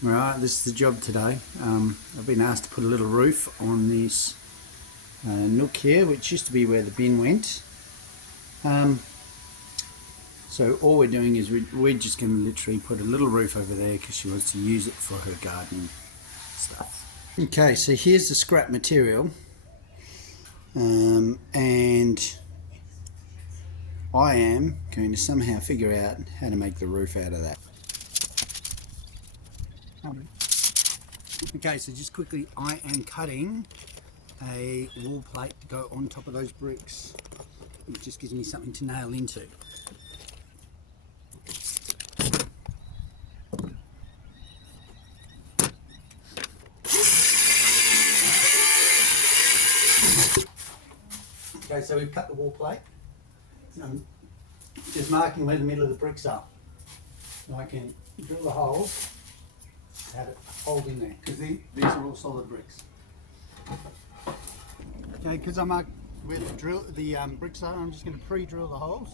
Right, this is the job today. I've been asked to put a little roof on this nook here, which used to be where the bin went. So all we're doing is we're just going to literally put a little roof over there because she wants to use it for her gardening stuff. Okay, so here's the scrap material, and I am going to somehow figure out how to make the roof out of that. Okay, so just quickly, I am cutting a wall plate to go on top of those bricks. It just gives me something to nail into. Okay, so we've cut the wall plate. I'm just marking where the middle of the bricks are. So I can drill the holes, have it hold in there, because these are all solid bricks. Okay, because I marked where the bricks are, I'm just going to pre-drill the holes.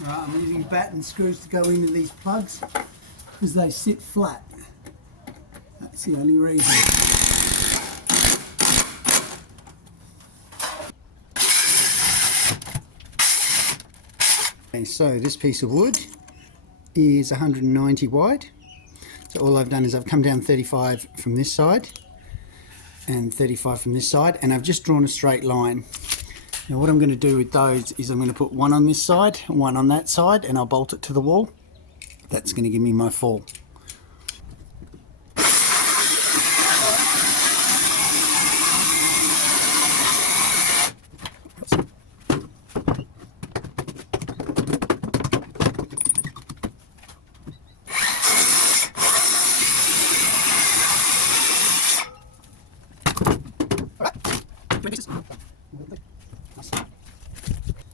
Right, I'm using batten screws to go into these plugs because they sit flat. That's the only reason. Okay, so this piece of wood is 190 wide. So all I've done is I've come down 35 from this side and 35 from this side, and I've just drawn a straight line. Now what I'm going to do with those is I'm going to put one on this side, one on that side, and I'll bolt it to the wall. That's going to give me my fall.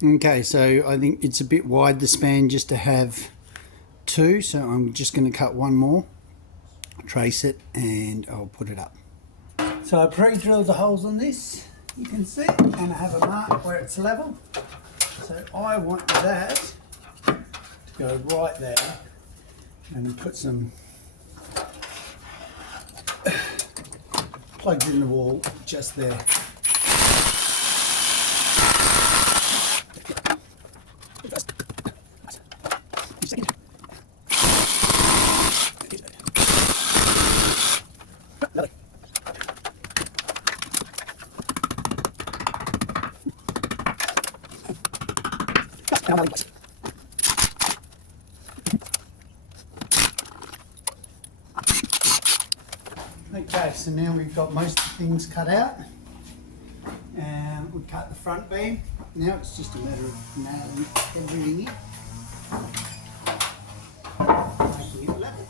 Okay, so I think it's a bit wide, the span, just to have two, so I'm just going to cut one more, trace it, and I'll put it up. So I pre-drilled the holes on this, you can see, and I have a mark where it's level. So I want that to go right there, and put some plugs in the wall just there. Okay, so now we've got most of the things cut out, and we cut the front beam. Now it's just a matter of nailing everything in, making it level.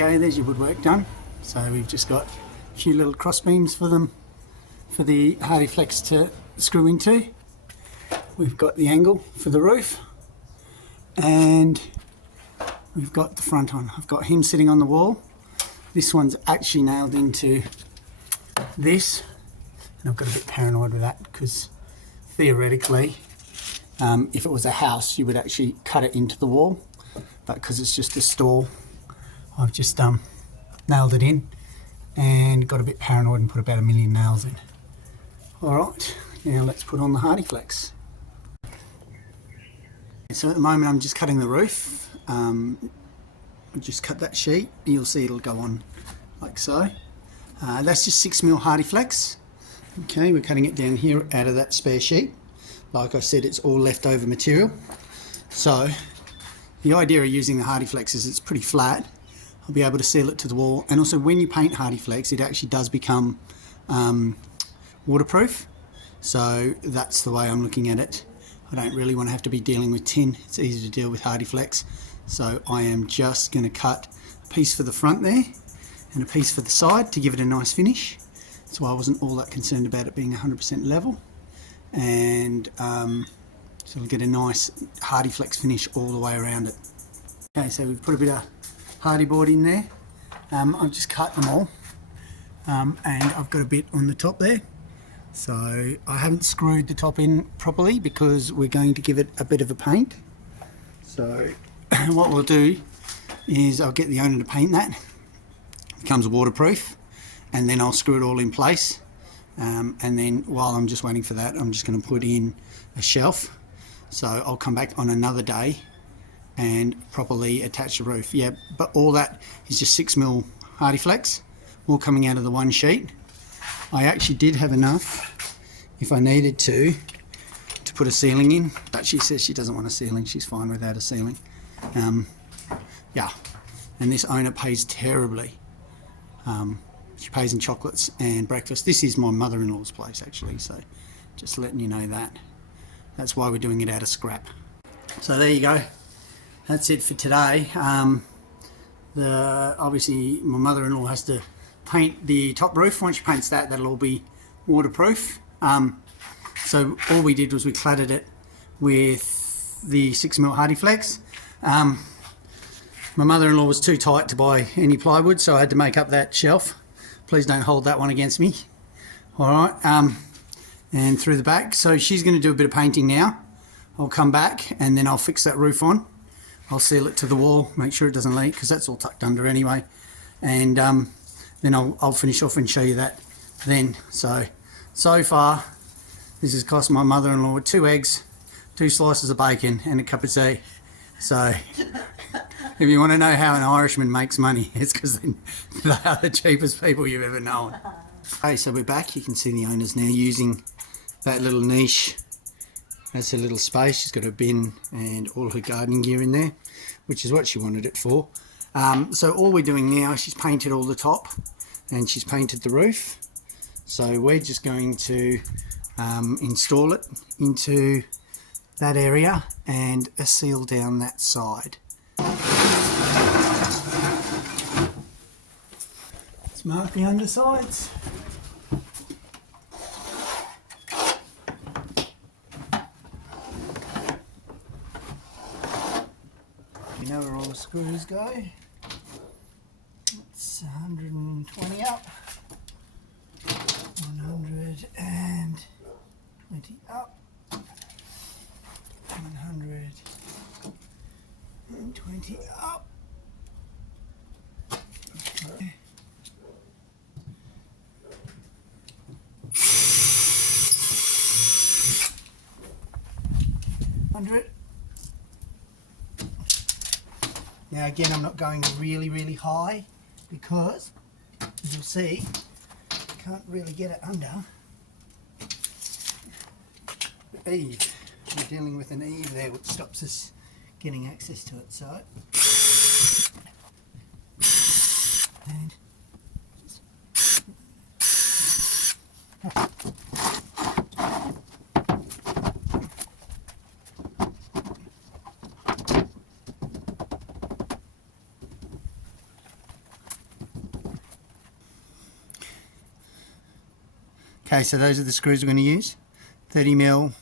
Okay, there's your woodwork done. So we've just got a few little cross beams for them, for the HardieFlex to screw into. We've got the angle for the roof, and we've got the front on. I've got him sitting on the wall. This one's actually nailed into this, and I've got a bit paranoid with that because theoretically, if it was a house, you would actually cut it into the wall, but because it's just a stall, I've just nailed it in and got a bit paranoid and put about 1,000,000 nails in. Alright, now let's put on the HardieFlex. So at the moment I'm just cutting the roof. I'll just cut that sheet. You'll see it'll go on like so. That's just 6mm HardieFlex. Okay, we're cutting it down here out of that spare sheet. Like I said, it's all leftover material. So the idea of using the HardieFlex is it's pretty flat. I'll be able to seal it to the wall, and also when you paint HardieFlex it actually does become waterproof. So that's the way I'm looking at it. I don't really want to have to be dealing with tin. It's easy to deal with HardieFlex. So I am just going to cut a piece for the front there and a piece for the side to give it a nice finish. That's why I wasn't all that concerned about it being 100% level. And so we'll get a nice HardieFlex finish all the way around it. Okay, so we've put a bit of Hardie board in there. I've just cut them all, and I've got a bit on the top there. So I haven't screwed the top in properly because we're going to give it a bit of a paint. So what we'll do is I'll get the owner to paint that. It becomes waterproof, and then I'll screw it all in place. And then while I'm just waiting for that, I'm just going to put in a shelf. So I'll come back on another day and properly attach the roof. Yeah, but all that is just 6mm HardieFlex, all coming out of the one sheet. I actually did have enough, if I needed to put a ceiling in, but she says she doesn't want a ceiling. She's fine without a ceiling. Yeah, and this owner pays terribly. She pays in chocolates and breakfast. This is my mother-in-law's place actually, so just letting you know that. That's why we're doing it out of scrap. So there you go. That's it for today. Obviously my mother-in-law has to paint the top roof. Once she paints that, that'll all be waterproof. So all we did was we cladded it with the 6mm HardieFlex. My mother-in-law was too tight to buy any plywood, so I had to make up that shelf. Please don't hold that one against me. All right, and through the back. So she's going to do a bit of painting now. I'll come back and then I'll fix that roof on. I'll seal it to the wall, make sure it doesn't leak because that's all tucked under anyway. And then I'll finish off and show you that then. So far, this has cost my mother-in-law 2 eggs, 2 slices of bacon and a cup of tea. So if you want to know how an Irishman makes money, it's because they are the cheapest people you've ever known. Okay, so we're back. You can see the owner's now using that little niche as her little space. She's got her bin and all her gardening gear in there, which is what she wanted it for. So all we're doing now, she's painted all the top and she's painted the roof. So we're just going to install it into that area and seal down that side. Let's mark the undersides. You know where all the screws go. It's 120 up, 120 up, 120 up. Okay. 100. Now again, I'm not going really high because, as you'll see, you can't really get it under the eave. We're dealing with an eave there which stops us getting access to it. So, and Okay, so those are the screws we're going to use. 30mm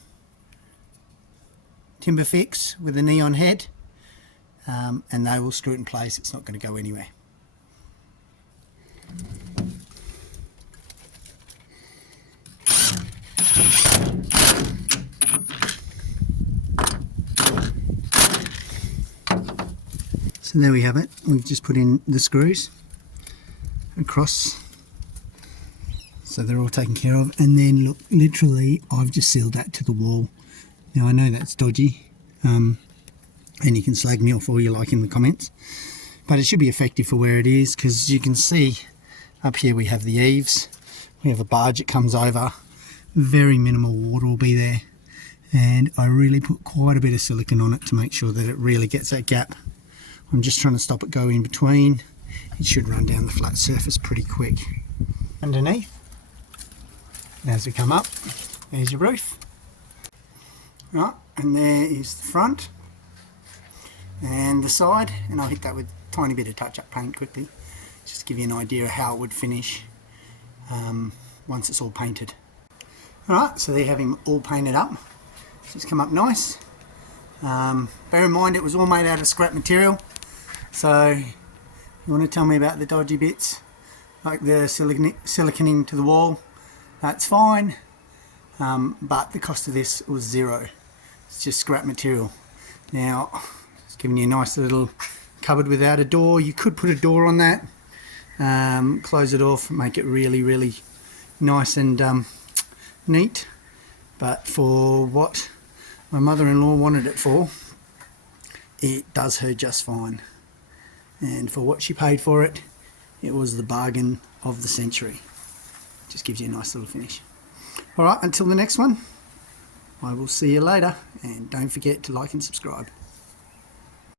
timber fix with a neon head, and they will screw it in place. It's not going to go anywhere. So there we have it. We've just put in the screws across, so they're all taken care of. And then look, literally I've just sealed that to the wall. Now I know that's dodgy, and you can slag me off all you like in the comments, but it should be effective for where it is, because you can see up here we have the eaves, we have a barge that comes over, very minimal water will be there, and I really put quite a bit of silicone on it to make sure that it really gets that gap. I'm just trying to stop it go in between. It should run down the flat surface pretty quick. Underneath, as we come up, there's your roof. Right, and there is the front and the side, and I'll hit that with a tiny bit of touch-up paint quickly, just to give you an idea of how it would finish once it's all painted. Alright, so there you have him all painted up. It's come up nice. Bear in mind it was all made out of scrap material, so you want to tell me about the dodgy bits, like the siliconing to the wall, that's fine, but the cost of this was zero. It's just scrap material. Now, it's giving you a nice little cupboard without a door. You could put a door on that, close it off, make it really, really nice and neat, but for what my mother-in-law wanted it for, it does her just fine. And for what she paid for it, it was the bargain of the century. Just gives you a nice little finish. Alright, until the next one, I will see you later, and don't forget to like and subscribe.